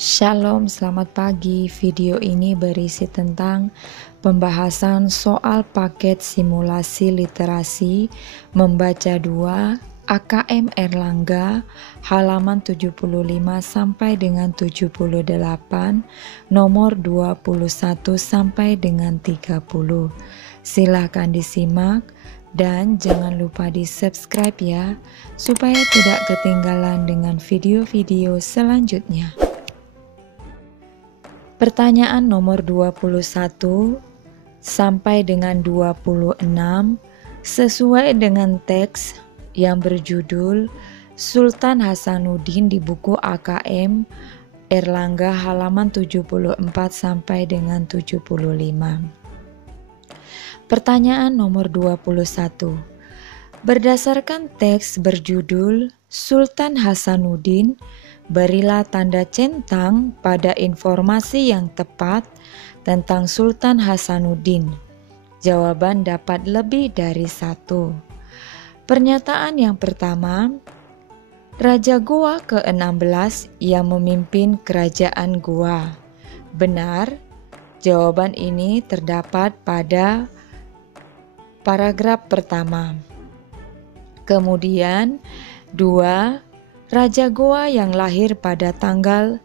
Shalom, selamat pagi. Video ini berisi tentang pembahasan soal paket simulasi literasi membaca 2 AKM Erlangga halaman 75 sampai dengan 78, nomor 21 sampai dengan 30. Silahkan disimak dan jangan lupa di subscribe ya, supaya tidak ketinggalan dengan video-video selanjutnya. Pertanyaan nomor 21 sampai dengan 26 sesuai dengan teks yang berjudul Sultan Hasanuddin di buku AKM Erlangga halaman 74 sampai dengan 75. Pertanyaan nomor 21. Berdasarkan teks berjudul Sultan Hasanuddin, berilah tanda centang pada informasi yang tepat tentang Sultan Hasanuddin. Jawaban dapat lebih dari satu. Pernyataan yang pertama, Raja Goa ke-16 yang memimpin kerajaan Goa. Benar, jawaban ini terdapat pada paragraf pertama. Kemudian, 2. Raja Goa yang lahir pada tanggal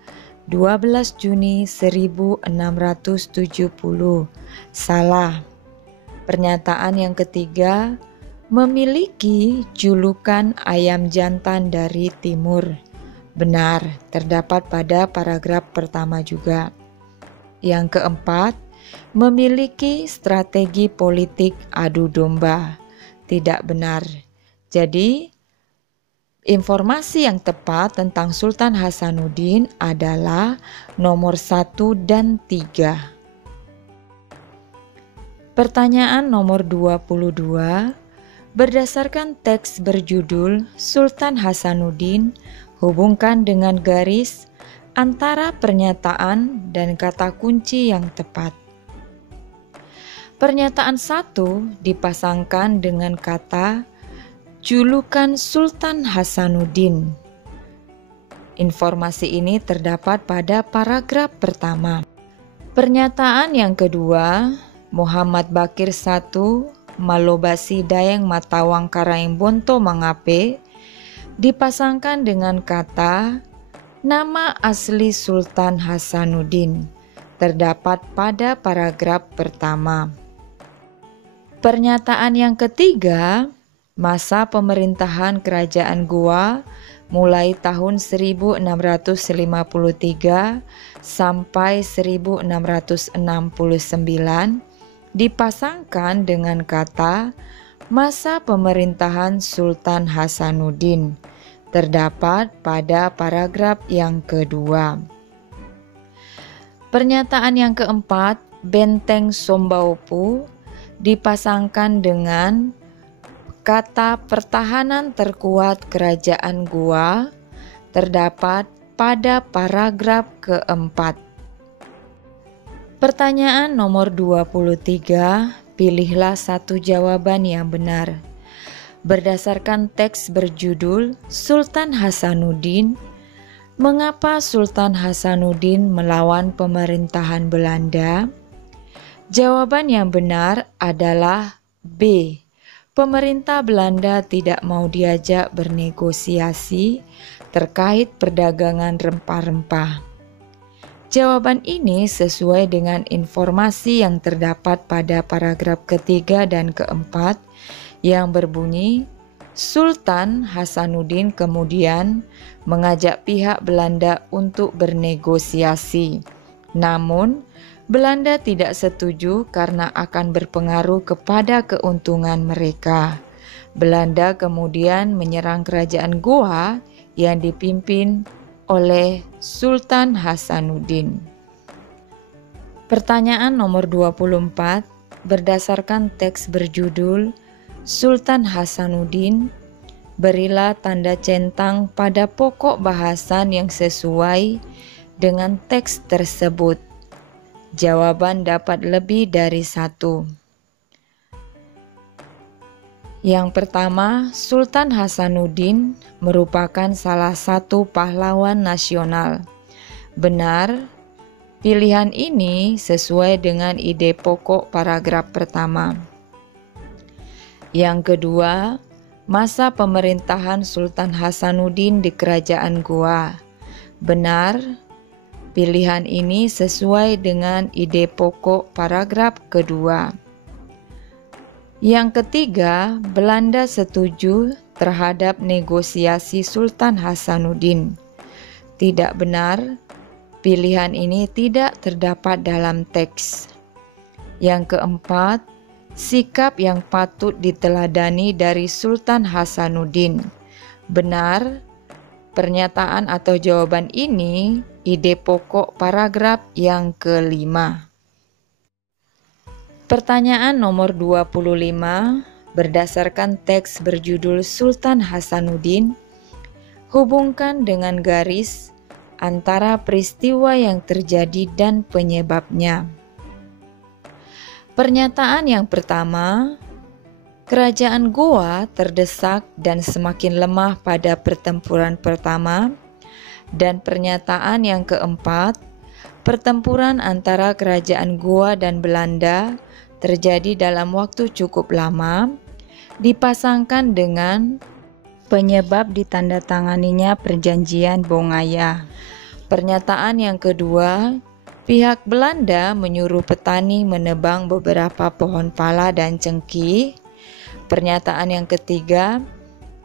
12 Juni 1670. Salah. Pernyataan yang ketiga, memiliki julukan ayam jantan dari timur. Benar, terdapat pada paragraf pertama juga. Yang keempat, memiliki strategi politik adu domba. Tidak benar. Jadi, informasi yang tepat tentang Sultan Hasanuddin adalah nomor 1 dan 3. Pertanyaan nomor 22. Berdasarkan teks berjudul Sultan Hasanuddin, hubungkan dengan garis antara pernyataan dan kata kunci yang tepat. Pernyataan 1 dipasangkan dengan kata julukan Sultan Hasanuddin. Informasi ini terdapat pada paragraf pertama. Pernyataan yang kedua, Muhammad Bakir I Malobasi Dayeng Matawang Karaeng Bonto Mangape, dipasangkan dengan kata nama asli Sultan Hasanuddin. Terdapat pada paragraf pertama. Pernyataan yang ketiga, masa pemerintahan kerajaan Goa mulai tahun 1653 sampai 1669 dipasangkan dengan kata masa pemerintahan Sultan Hasanuddin. Terdapat pada paragraf yang kedua. Pernyataan yang keempat, Benteng Sombaupu, dipasangkan dengan kata pertahanan terkuat kerajaan Goa. Terdapat pada paragraf keempat. Pertanyaan nomor 23, pilihlah satu jawaban yang benar. Berdasarkan teks berjudul Sultan Hasanuddin, mengapa Sultan Hasanuddin melawan pemerintahan Belanda? Jawaban yang benar adalah B. Pemerintah Belanda tidak mau diajak bernegosiasi terkait perdagangan rempah-rempah. Jawaban ini sesuai dengan informasi yang terdapat pada paragraf ketiga dan keempat yang berbunyi, Sultan Hasanuddin kemudian mengajak pihak Belanda untuk bernegosiasi. Namun, Belanda tidak setuju karena akan berpengaruh kepada keuntungan mereka. Belanda kemudian menyerang kerajaan Goa yang dipimpin oleh Sultan Hasanuddin. Pertanyaan nomor 24, berdasarkan teks berjudul Sultan Hasanuddin, berilah tanda centang pada pokok bahasan yang sesuai dengan teks tersebut. Jawaban dapat lebih dari satu. Yang pertama, Sultan Hasanuddin merupakan salah satu pahlawan nasional. Benar, pilihan ini sesuai dengan ide pokok paragraf pertama. Yang kedua, masa pemerintahan Sultan Hasanuddin di Kerajaan Goa. Benar, pilihan ini sesuai dengan ide pokok paragraf kedua. Yang ketiga, Belanda setuju terhadap negosiasi Sultan Hasanuddin. Tidak benar, pilihan ini tidak terdapat dalam teks. Yang keempat, sikap yang patut diteladani dari Sultan Hasanuddin. Benar, pernyataan atau jawaban ini ide pokok paragraf yang kelima. Pertanyaan nomor 25, berdasarkan teks berjudul Sultan Hasanuddin, hubungkan dengan garis antara peristiwa yang terjadi dan penyebabnya. Pernyataan yang pertama, Kerajaan Goa terdesak dan semakin lemah pada pertempuran pertama. Dan pernyataan yang keempat, pertempuran antara Kerajaan Goa dan Belanda terjadi dalam waktu cukup lama, dipasangkan dengan penyebab ditandatanganinya Perjanjian Bongaya. Pernyataan yang kedua, pihak Belanda menyuruh petani menebang beberapa pohon pala dan cengkih. Pernyataan yang ketiga,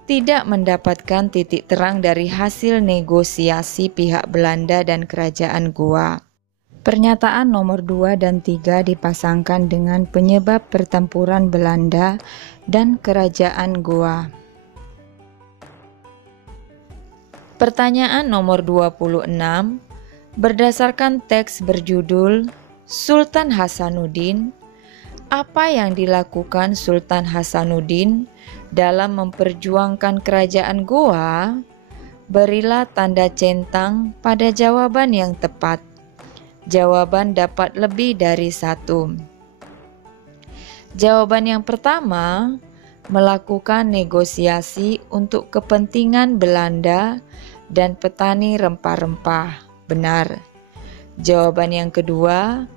tidak mendapatkan titik terang dari hasil negosiasi pihak Belanda dan Kerajaan Goa. Pernyataan nomor 2 dan 3 dipasangkan dengan penyebab pertempuran Belanda dan Kerajaan Goa. Pertanyaan nomor 26, berdasarkan teks berjudul Sultan Hasanuddin, apa yang dilakukan Sultan Hasanuddin dalam memperjuangkan Kerajaan Goa? Berilah tanda centang pada jawaban yang tepat. Jawaban dapat lebih dari satu. Jawaban yang pertama, melakukan negosiasi untuk kepentingan Belanda dan petani rempah-rempah. Benar. Jawaban yang kedua,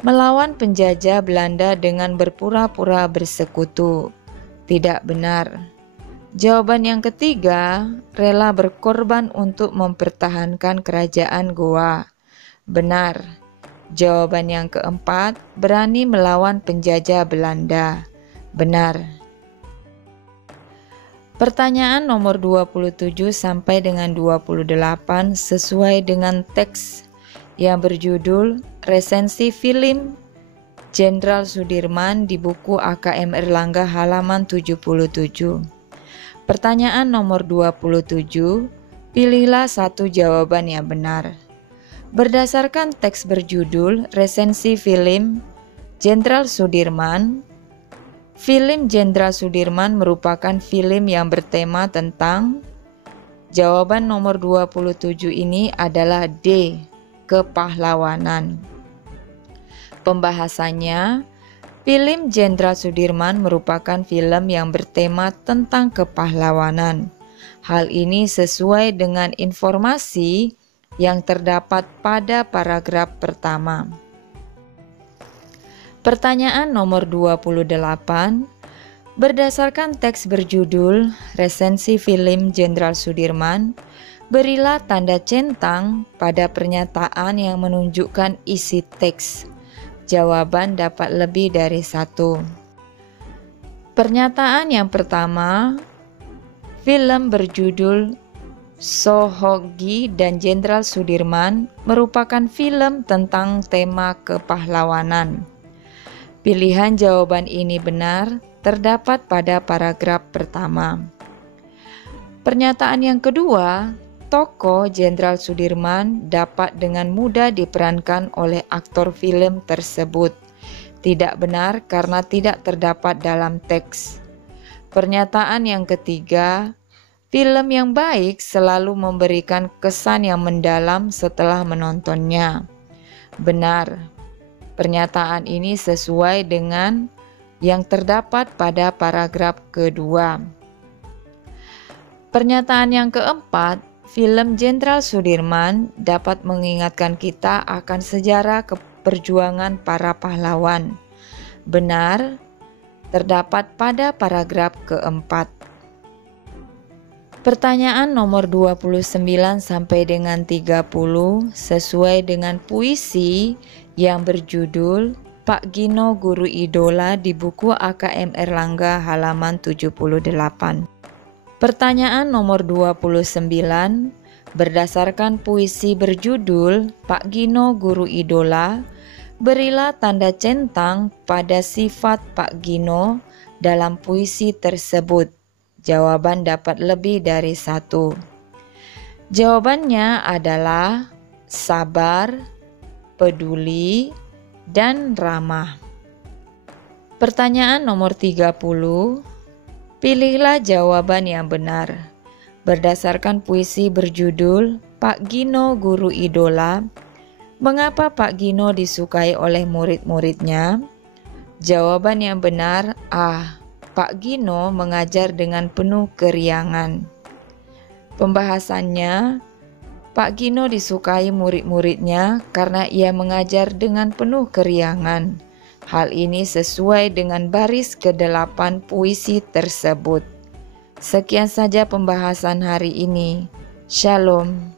melawan penjajah Belanda dengan berpura-pura bersekutu. Tidak benar. Jawaban yang ketiga, rela berkorban untuk mempertahankan Kerajaan Goa. Benar. Jawaban yang keempat, berani melawan penjajah Belanda. Benar. Pertanyaan nomor 27 sampai dengan 28 sesuai dengan teks yang berjudul Resensi Film Jenderal Sudirman di buku AKM Erlangga halaman 77. Pertanyaan nomor 27, pilihlah satu jawaban yang benar. Berdasarkan teks berjudul Resensi Film Jenderal Sudirman, film Jenderal Sudirman merupakan film yang bertema tentang. Jawaban nomor 27 ini adalah D, kepahlawanan. Pembahasannya, film Jenderal Sudirman merupakan film yang bertema tentang kepahlawanan. Hal ini sesuai dengan informasi yang terdapat pada paragraf pertama. Pertanyaan nomor 28, berdasarkan teks berjudul Resensi Film Jenderal Sudirman, berilah tanda centang pada pernyataan yang menunjukkan isi teks. Jawaban dapat lebih dari satu. Pernyataan yang pertama, film berjudul Sohogi dan Jenderal Sudirman merupakan film tentang tema kepahlawanan. Pilihan jawaban ini benar, terdapat pada paragraf pertama. Pernyataan yang kedua, tokoh Jenderal Sudirman dapat dengan mudah diperankan oleh aktor film tersebut. Tidak benar karena tidak terdapat dalam teks. Pernyataan yang ketiga, film yang baik selalu memberikan kesan yang mendalam setelah menontonnya. Benar. Pernyataan ini sesuai dengan yang terdapat pada paragraf kedua. Pernyataan yang keempat, Film Jenderal Sudirman dapat mengingatkan kita akan sejarah perjuangan para pahlawan. Benar, terdapat pada paragraf keempat. Pertanyaan nomor 29 sampai dengan 30 sesuai dengan puisi yang berjudul Pak Gino Guru Idola di buku AKM Erlangga halaman 78. Pertanyaan nomor 29 berdasarkan puisi berjudul Pak Gino Guru Idola, berilah tanda centang pada sifat Pak Gino dalam puisi tersebut. Jawaban dapat lebih dari satu. Jawabannya adalah sabar, peduli, dan ramah. Pertanyaan nomor 30. Pilihlah jawaban yang benar. Berdasarkan puisi berjudul Pak Gino Guru Idola, mengapa Pak Gino disukai oleh murid-muridnya? Jawaban yang benar A. Pak Gino mengajar dengan penuh keriangan. Pembahasannya, Pak Gino disukai murid-muridnya karena ia mengajar dengan penuh keriangan. Hal ini sesuai dengan baris ke-8 puisi tersebut. Sekian saja pembahasan hari ini. Shalom.